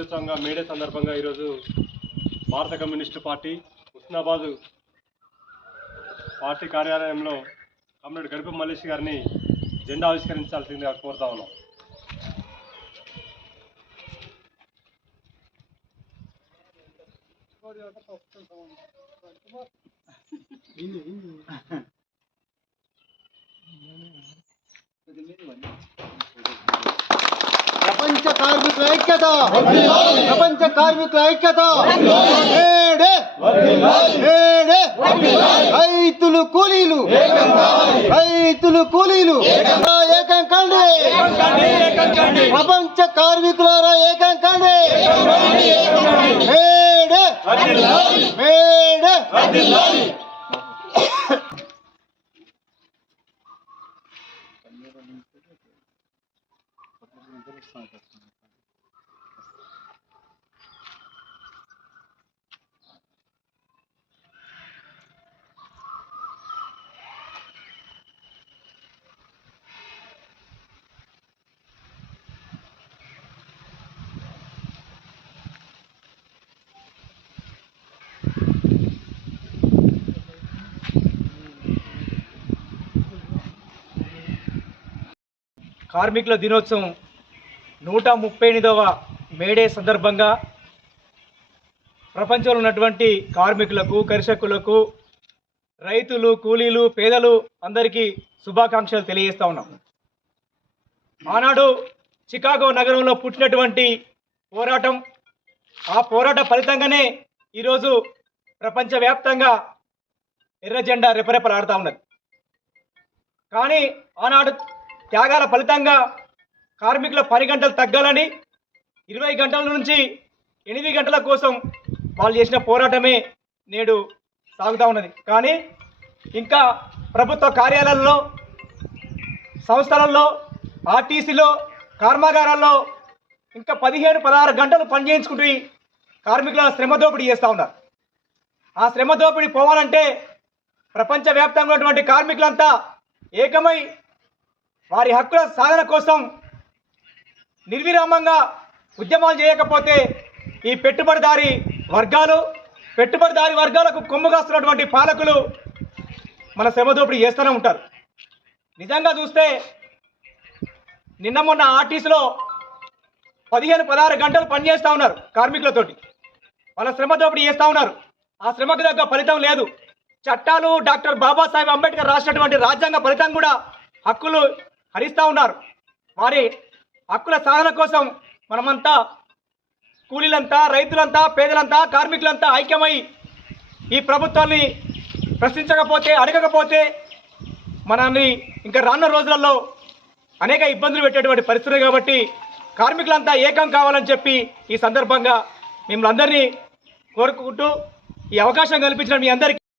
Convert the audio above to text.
దినోత్సవంగా మేడే సందర్భంగా ఈరోజు భారత కమ్యూనిస్టు పార్టీ హుస్నాబాదు పార్టీ కార్యాలయంలో కమ్రేడ్ గడిపి మల్లేష్ గారిని జెండా ఆవిష్కరించాల్సిందిగా కోరుతా ఉన్నాం. ప్రపంచ కార్మికుల ఐక్యత. ప్రపంచ కార్మికుల ఐక్యత. ఏడే. ఏడే. రైతులు కూలీలు. రైతులు కూలీలు. ఏకం కండి. ప్రపంచ కార్మికులారా ఏకం కండి. ఏడే. ఏడే. కార్మికుల దినోత్సవం నూట ముప్పై ఎనిమిదవ మేడే సందర్భంగా ప్రపంచంలో ఉన్నటువంటి కార్మికులకు కర్షకులకు రైతులు కూలీలు పేదలు అందరికీ శుభాకాంక్షలు తెలియజేస్తా ఉన్నాం. ఆనాడు చికాగో నగరంలో పుట్టినటువంటి పోరాటం ఆ పోరాట ఫలితంగానే ఈరోజు ప్రపంచవ్యాప్తంగా ఎర్ర జెండా రెపరెపలాడుతూ ఉన్నది. కానీ ఆనాడు త్యాగాల ఫలితంగా కార్మికుల పని గంటలు తగ్గాలని ఇరవై గంటల నుంచి ఎనిమిది గంటల కోసం వాళ్ళు చేసిన పోరాటమే నేడు సాగుతూ ఉన్నది. కానీ ఇంకా ప్రభుత్వ కార్యాలయాల్లో సంస్థలలో ఆర్టీసీలో కర్మాగారాల్లో ఇంకా పదిహేను పదహారు గంటలు పనిచేయించుకుంటూ చేయించుకుంటూ కార్మికుల శ్రమ దోపిడీ చేస్తూ ఉన్నారు. ఆ శ్రమ దోపిడీ పోవాలంటే ప్రపంచవ్యాప్తంగా ఉన్నటువంటి కార్మికులంతా ఏకమై వారి హక్కుల సాధన కోసం నిర్విరామంగా ఉద్యమాలు చేయకపోతే ఈ పెట్టుబడిదారి వర్గాలు పెట్టుబడిదారి వర్గాలకు కొమ్ముగాస్తున్నటువంటి పాలకులు మన శ్రమ దోపిడీ చేస్తూనే ఉంటారు. నిజంగా చూస్తే నిన్న మొన్న ఆర్టీసీలో పదిహేను పదహారు గంటలు పనిచేస్తూ ఉన్నారు కార్మికులతోటి. వాళ్ళ శ్రమ దోపిడీ చేస్తూ ఉన్నారు. ఆ శ్రమకు తగ్గ ఫలితం లేదు. చట్టాలు డాక్టర్ బాబాసాహెబ్ అంబేద్కర్ రాసినటువంటి రాజ్యాంగ ఫలితం కూడా హక్కులు హరిస్తూ ఉన్నారు. వారి హక్కుల సాధన కోసం మనమంతా కూలీలంతా రైతులంతా పేదలంతా కార్మికులంతా ఐక్యమై ఈ ప్రభుత్వాన్ని ప్రశ్నించకపోతే అడగకపోతే మనల్ని ఇంకా రానున్న రోజులలో అనేక ఇబ్బందులు పెట్టేటువంటి పరిస్థితులు కాబట్టి కార్మికులంతా ఏకం కావాలని చెప్పి ఈ సందర్భంగా మిమ్మల్ని అందరినీ కోరుకుంటూ ఈ అవకాశం కల్పించిన మీ అందరికీ